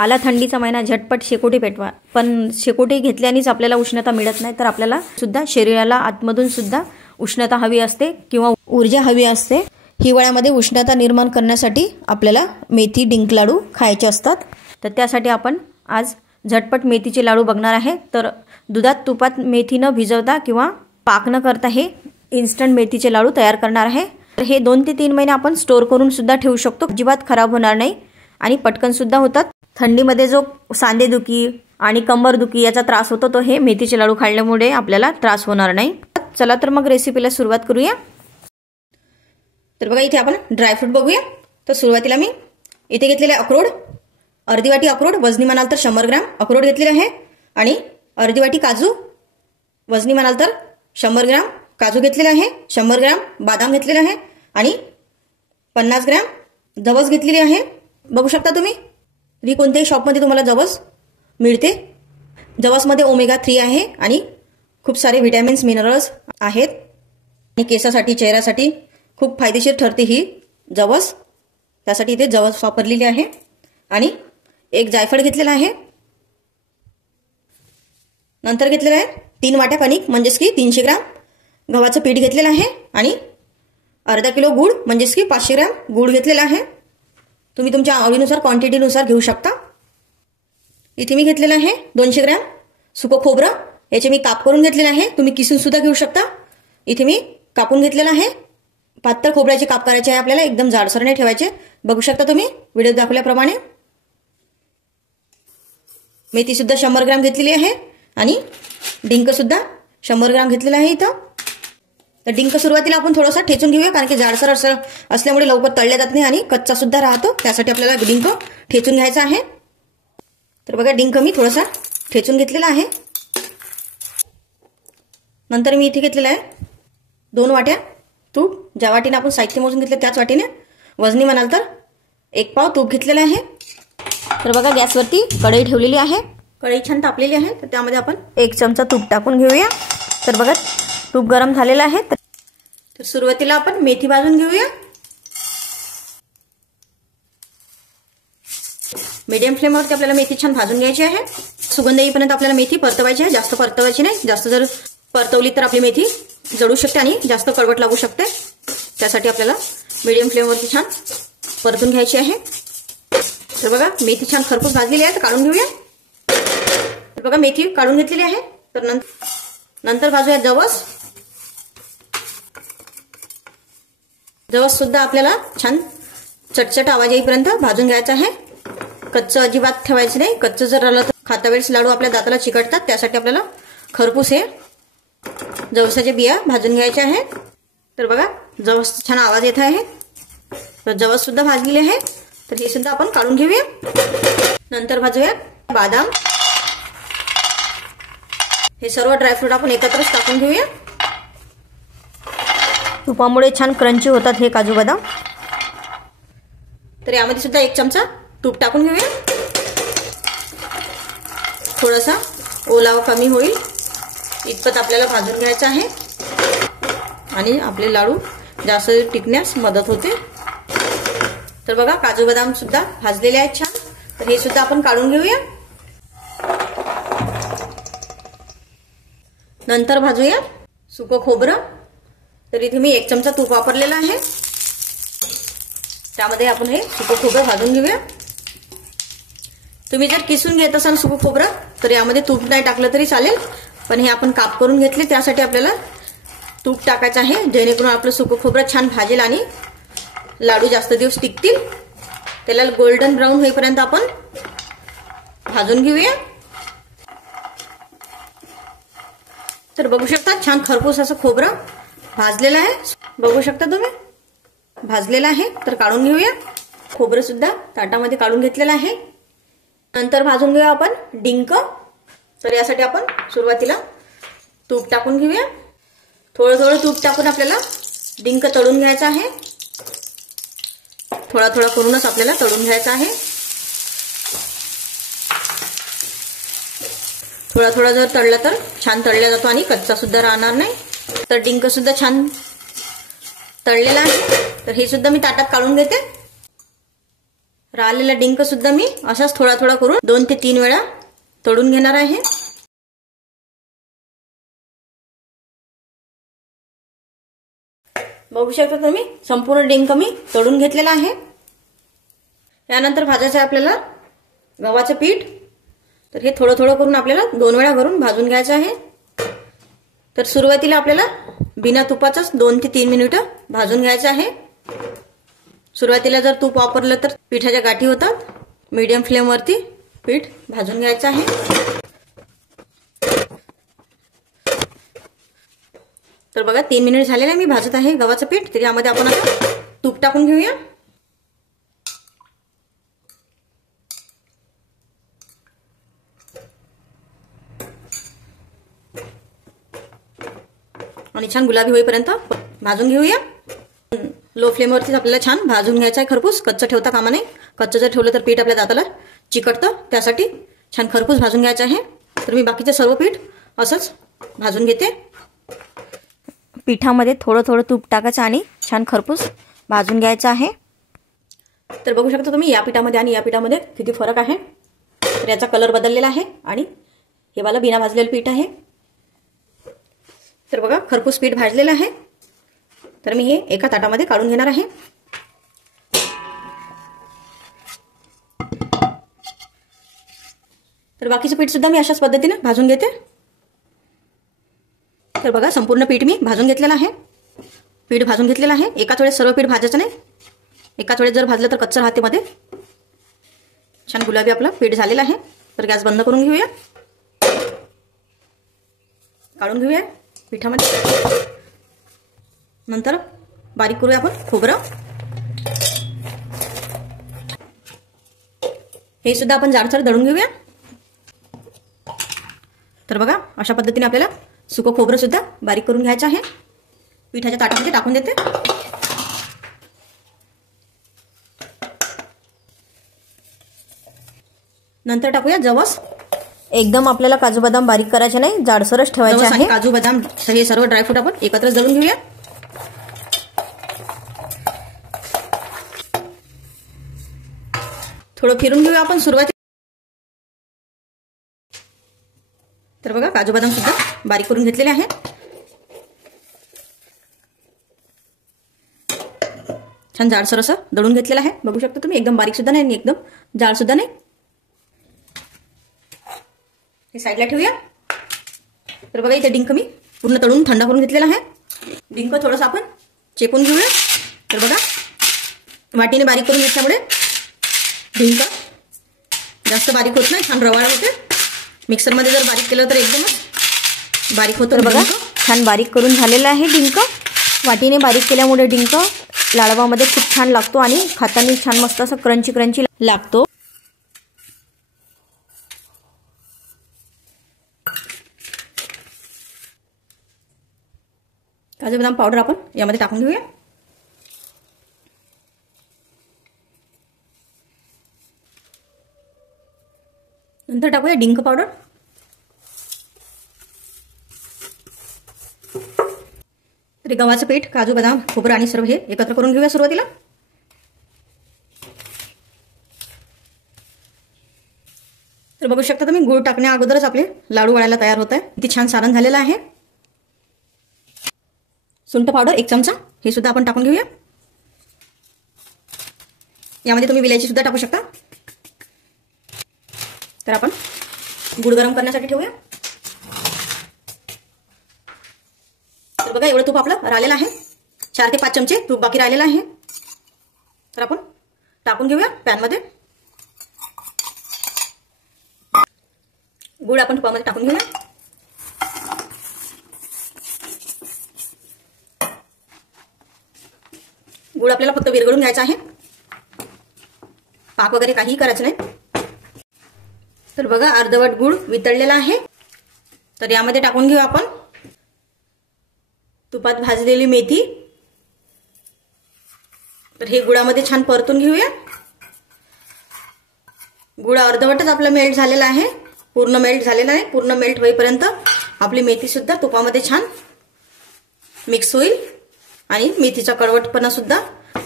आला थंडीचा महिना, झटपट शेकोटी पेटवा. पण शेकोटी घेतल्यानेच आपल्याला उष्णता मिळत नाही, तर आपल्याला सुद्धा शरीराला आतमधून सुद्धा उष्णता हवी असते किंवा ऊर्जा हवी असते. हिवाळ्यामध्ये उष्णता निर्माण करण्यासाठी आपल्याला मेथी डिंक लाडू खायचे असतात. तर त्यासाठी आपण आज झटपट मेथीचे लाडू बघणार आहे. तर दुधात तुपात मेथी न भिजवता किंवा पाक न करता हे इन्स्टंट मेथीचे लाडू तयार करणार आहे. तर हे 2 ते 3 महिने आपण स्टोअर करून सुद्धा ठेवू शकतो. अजिबात खराब होणार नाही आणि पटकन सुद्धा होतात. थंडीमध्ये जो सांधेदुखी आणि कंबरदुखी याचा त्रास होतो, तो हे मेथीचे लाडू खाल्ल्यामुळे आपल्याला त्रास होणार नाही. चला तर मग रेसिपीला सुरुवात करूया. तर बघा, इथे आपण ड्रायफ्रूट बघूया. तर सुरुवातीला मी इथे घेतलेले अक्रोड, अर्धी वाटी अक्रोड, वजनी म्हणाल तर 100 ग्रॅम अक्रोड घेतलेले आहे. आणि अर्धी वाटी काजू, वजनी म्हणाल तर 100 ग्रॅम काजू घेतलेले आहे. 100 ग्रॅम बदाम घेतलेले आहे आणि 50 ग्रॅम जवस घेतलेली आहे. बघू शकता तुम्ही, ही कोणत्याही शॉपमध्ये तुम्हाला जवस मिळते. जवसमध्ये ओमेगा 3 आहे आणि खूप सारे व्हिटॅमिन्स, मिनरल्स आहेत आणि केसासाठी, चेहऱ्यासाठी खूप फायदेशीर ठरते ही जवस. त्यासाठी इथे जवस वापरलेली आहे. आणि एक जायफळ घेतलेला आहे. नंतर घेतलेलं आहे 3 वाट्या कणिक म्हणजेच की 300 ग्रॅम गव्हाचं पीठ घेतलेलं आहे. आणि अर्धा किलो गूळ म्हणजेच की 500 ग्रॅम गूळ घेतलेला आहे. तुम्ही तुमच्या आवडीनुसार, क्वांटिटीनुसार घेऊ शकता. इथे मी घेतलेलं आहे 200 ग्रॅम सुकं खोबरं. याचे मी काप करून घेतलेले आहे. तुम्ही किसून सुद्धा घेऊ शकता. इथे मी कापून घेतलेलं आहे. पातळ खोबऱ्याचे काप करायचे आहे आपल्याला, एकदम जाडसर नाही ठेवायचे. बघू शकता तुम्ही व्हिडिओ दाखवल्याप्रमाणे. मेथी सुद्धा 100 ग्रॅम घेतलेली आहे आणि डिंक सुद्धा 100 ग्रॅम घेतलेला आहे इथं. तर डिंक सुरुवातीला आपण थोडासा ठेचून घेऊया, कारण की जाडसर असल्यामुळे लवकर तळल्या जात नाही आणि कच्चा सुद्धा राहतो. त्यासाठी आपल्याला डिंक ठेचून घ्यायचा आहे. तर बघा, डिंक मी थोडासा ठेचून घेतलेला आहे. नंतर मी इथे घेतलेला आहे 2 वाट्या तूप. ज्या वाटीने आपण साहित्य मोजून घेतले त्याच वाटीने, वजनी म्हणाल तर 1 पाव तूप घेतलेलं आहे. तर बघा, गॅसवरती कढई ठेवलेली आहे. कढई छान तापलेली आहे. तर त्यामध्ये आपण 1 चमचा तूप टाकून घेऊया. तर बघा, तूप गरम झालेलं आहे. तर सुरुवातीला आपण मेथी भाजून घेऊया. मीडियम फ्लेमवरती आपल्याला मेथी छान भाजून घ्यायची आहे. सुगंध येईपर्यंत आपल्याला मेथी परतवायची आहे. जास्त परतवायची नाही. जास्त जर परतवली तर आपली मेथी जळू शकते आणि जास्त कडवट लागू शकते. त्यासाठी आपल्याला मीडियम फ्लेमवरती छान परतून घ्यायची आहे. तर बघा, मेथी छान खरपूस भाजलेली आहे. तर काढून घेऊया. तर बघा, मेथी काढून घेतलेली आहे. तर नंतर भाजूया जवस. जवस सुद्धा आपल्याला छान चटचट आवाज येईपर्यंत भाजून घ्यायचा आहे. कच्चं अजिबात ठेवायचं नाही. कच्चं जर राहिलं तर खाता वेळेस लाडू आपल्या दाताला चिकटतात. त्यासाठी आपल्याला खरपूस हे जवसाच्या बिया भाजून घ्यायच्या आहेत. तर बघा, जवस छान आवाज येत आहे. तर जवस सुद्धा भाजलेले आहे. तर हे सुद्धा आपण काढून घेऊया. नंतर भाजूया बदाम. हे सर्व ड्रायफ्रूट आपण एकत्रच टाकून घेऊया. तुपामुळे छान क्रंची होतात हे काजू बदाम. तर यामध्ये सुद्धा 1 चमचा तूप टाकून घेऊया. थोडासा ओलावा कमी होईल इतपत आपल्याला भाजून घ्यायचं आहे आणि आपले लाडू जास्त टिकण्यास मदत होते. तर बघा, काजू बदाम सुद्धा भाजलेले आहेत छान. तर हे सुद्धा आपण काढून घेऊया. नंतर भाजूया सुकं खोबरं. तर इथे मी 1 चमचा तूप वापरलेला आहे. त्यामध्ये आपण हे सुकं खोबरं भाजून घेऊया. तुम्ही जर किसून घेत असाल सुकं खोबरं तर यामध्ये तूप नाही टाकलं तरी चालेल. पण हे आपण काप करून घेतले त्यासाठी आपल्याला तूप टाकायचं आहे, जेणेकरून आपलं सुकं खोबरं छान भाजेल आणि लाडू जास्त दिवस टिकतील. त्याला गोल्डन ब्राऊन होईपर्यंत आपण भाजून घेऊया. तर बघू शकता, छान खरपूस असं खोबरं भाजलेलं आहे. बघू शकता तुम्ही, भाजलेलं आहे. तर काढून घेऊया. खोबरं सुद्धा ताटामध्ये काढून घेतलेलं आहे. नंतर भाजून घेऊया आपण डिंक. तर यासाठी आपण सुरुवातीला तूप टाकून घेऊया. थोडं थोडं तूप टाकून आपल्याला डिंक तळून घ्यायचा आहे. थोडा थोडा करूनच आपल्याला तळून घ्यायचा आहे. थोडा थोडा जर तळला तर छान तळला जातो आणि कच्चा सुद्धा राहणार नाही. तर डिंक सुद्धा छान तळलेला आहे. तर हे सुद्धा मी ताटात काढून घेते. राहिलेला डिंक सुद्धा मी असाच थोडा थोडा करून 2 ते 3 वेळा तळून घेणार आहे. बघू शकता तुम्ही संपूर्ण डिंक मी तळून घेतलेला आहे. यानंतर भाजायचं आहे आपल्याला गव्हाचं पीठ. तर हे थोडं थोडं करून आपल्याला 2 वेळा भरून भाजून घ्यायचं आहे. तर सुरुवातीला आपल्याला बिना तुपाचंच 2 ते 3 मिनिटं भाजून घ्यायचं आहे. सुरुवातीला जर तूप वापरलं तर पिठाच्या गाठी होतात. मीडियम फ्लेमवरती पीठ भाजून घ्यायचं आहे. तर बघा 3 मिनिट झालेले मी भाजत आहे गव्हाचं पीठ. तर यामध्ये आपण आता तूप टाकून घेऊया. आणि छान गुलाबी होईपर्यंत भाजून घेऊया. लो फ्लेमवरतीच आपल्याला छान भाजून घ्यायचं आहे खरपूस. कच्चं ठेवता कामा नाही. कच्चं जर ठेवलं तर पीठ आपल्या दाताला चिकटतं. त्यासाठी छान खरपूस भाजून घ्यायचं आहे. तर मी बाकीचं सर्व पीठ असंच भाजून घेते. पिठामध्ये थोडं थोडं तूप टाकायचं आणि छान खरपूस भाजून घ्यायचं आहे. तर बघू शकता तुम्ही या पिठामध्ये आणि या पिठामध्ये किती फरक आहे. तर याचा कलर बदललेला आहे आणि हे वाला बिना भाजलेलं पीठ आहे. तर बघा खरपूस पीठ भाजलेलं आहे. तर मी हे एका ताटामध्ये काढून घेणार आहे. तर बाकीचं पीठ सुद्धा मी अशाच पद्धतीने भाजून घेते. तर बघा संपूर्ण पीठ मी भाजून घेतलेलं आहे. पीठ भाजून घेतलेलं आहे. एकाच वेळेस सर्व पीठ भाजायचं नाही. एकाच वेळेस जर भाजलं तर कच्चं राहते मध्ये. छान गुलाबी आपलं पीठ झालेलं आहे. तर गॅस बंद करून घेऊया. काढून घेऊया पिठामध्ये. नंतर बारीक करूया आपण खोबरं. हे सुद्धा आपण जाडसर दळून घेऊया. तर बघा अशा पद्धतीने आपल्याला सुकं खोबरं सुद्धा बारीक करून घ्यायचं आहे. पिठाच्या ताटामध्ये टाकून देते. नंतर टाकूया जवस. एकदम आपल्याला काजू बदाम बारीक करायचे नाही, जाडसरच ठेवायचे आहे. काजू बदाम हे सर्व ड्रायफ्रूट आपण एकत्र दळून घेऊया. थोडं फिरून घेऊया आपण सुरुवाती. तर बघा काजू बदाम सुद्धा बारीक करून घेतलेले आहे. छान जाडसर असं दळून घेतलेलं आहे. बघू शकता तुम्ही एकदम बारीक सुद्धा नाही आणि एकदम जाड सुद्धा नाही. हे साईडला ठेवूया. तर बघा इथे डिंक मी पूर्ण तळून थंड करून घेतलेला आहे. डिंक थोडंसं आपण चेपून घेऊया. तर बघा वाटीने बारीक करून घेतल्यामुळे डिंक जास्त बारीक होत नाही, छान रवाळ होते. मिक्सरमध्ये जर बारीक केलं तर एकदमच बारीक होतं. बघा छान बारीक करून झालेलं आहे डिंक. वाटीने बारीक केल्यामुळे डिंक लाडवामध्ये खूप छान लागतो आणि खाताना छान मस्त असं क्रंची क्रंची लागतो. काजू बदाम पावडर आपण यामध्ये टाकून घेऊया. नंतर टाकूया डिंक पावडर. तरी गव्हाचं पीठ, काजू बदाम, खोबरं आणि सर्व हे एकत्र करून घेऊया सुरुवातीला. तर बघू शकता तुम्ही गूळ टाकण्या अगोदरच आपले लाडू वळायला तयार होत आहे. किती छान सारण झालेलं आहे. सुंठ पावडर 1 चमचा हे सुद्धा आपण टाकून घेऊया. यामध्ये तुम्ही विलायची सुद्धा टाकू शकता. तर आपण गुळ गरम करण्यासाठी ठेवूया. तर बघा एवढं तूप आपलं राहिलेलं आहे. 4 ते 5 चमचे तूप बाकी राहिलेलं आहे. तर आपण टाकून घेऊया पॅनमध्ये. गुळ आपण तुपामध्ये टाकून घेऊया. गुळ आपल्याला फक्त विरघळून घ्यायचा आहे. पाक वगैरे काहीही करायचं नाही. तर बघा अर्धवट गुळ वितळलेला आहे. तर यामध्ये टाकून घेऊ आपण तुपात भाजलेली मेथी. तर हे गुळामध्ये छान परतून घेऊया. गुळ अर्धवटच आपला मेल्ट झालेला आहे. पूर्ण मेल्ट झालेला नाही. पूर्ण मेल्ट होईपर्यंत आपली मेथी सुद्धा तुपामध्ये छान मिक्स होईल आणि मेथीचा कडवटपणा सुद्धा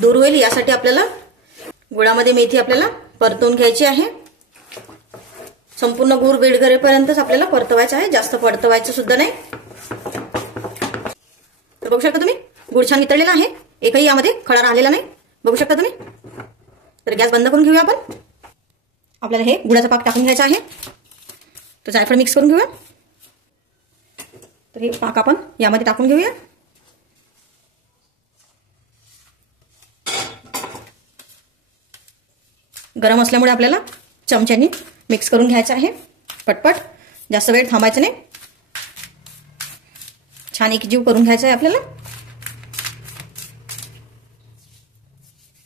दूर होईल. यासाठी आपल्याला गुळामध्ये मेथी आपल्याला परतवून घ्यायची आहे. संपूर्ण गुळ विरघळेपर्यंतच आपल्याला परतवायचं आहे, जास्त परतवायचं सुद्धा नाही. तर बघू शकता तुम्ही गुळ छान वितळलेला आहे, एकही यामध्ये खडा राहिलेला नाही. बघू शकता तुम्ही. तर गॅस बंद करून घेऊया आपण. आपल्याला हे गुळाचा पाक टाकून घ्यायचा आहे. तर जायफळ मिक्स करून घेऊया. तर हे पाक आपण यामध्ये टाकून घेऊया. गरम असल्यामुळे आपल्याला चमच्यानी मिक्स करून घ्यायचं आहे पटपट, जास्त वेळ थांबायचं नाही. छान एकजीव करून घ्यायचं आहे आपल्याला.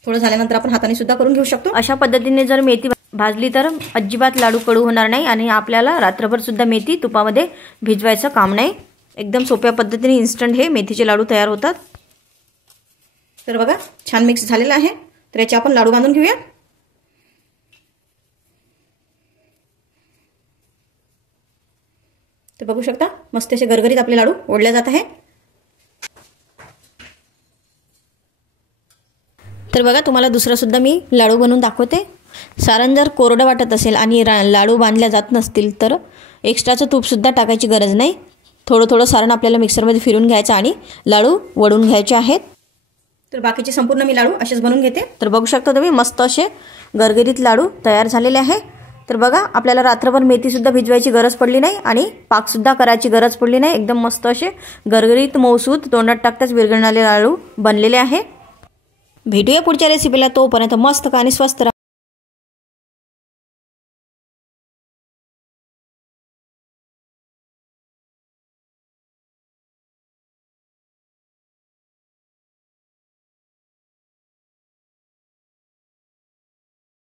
थोडं झाल्यानंतर आपण हाताने सुद्धा करून घेऊ शकतो. अशा पद्धतीने जर मेथी भाजली तर अजिबात लाडू कडू होणार नाही आणि आपल्याला रात्रभर सुद्धा मेथी तुपामध्ये भिजवायचं काम नाही. एकदम सोप्या पद्धतीने इन्स्टंट हे मेथीचे लाडू तयार होतात. तर बघा छान मिक्स झालेलं आहे. तर याचे आपण लाडू बांधून घेऊया. तर बघू शकता मस्त असे गरगरीत आपले लाडू ओढले जात आहे. तर बघा तुम्हाला दुसरं सुद्धा मी लाडू बनवून दाखवते. सारण जर कोरडं वाटत असेल आणि लाडू बांधल्या जात नसतील तर एक्स्ट्राचं तूप सुद्धा टाकायची गरज नाही. थोडं थोडं सारण आपल्याला मिक्सरमध्ये फिरून घ्यायचं आणि लाडू वळून घ्यायचे आहेत. तर बाकीचे संपूर्ण मी लाडू असेच बनवून घेते. तर बघू शकता तुम्ही मस्त असे गरगरीत लाडू तयार झालेले आहे. तर बघा आपल्याला रात्रभर मेथी सुद्धा भिजवायची गरज पडली नाही आणि पाक सुद्धा करायची गरज पडली नाही. एकदम मस्त असे गरगरीत मऊसूत तोंडात टाकताच विरघळणारे लाडू बनलेले आहे. भेटूया पुढच्या रेसिपीला. तोपर्यंत मस्त आणि स्वस्त राहा.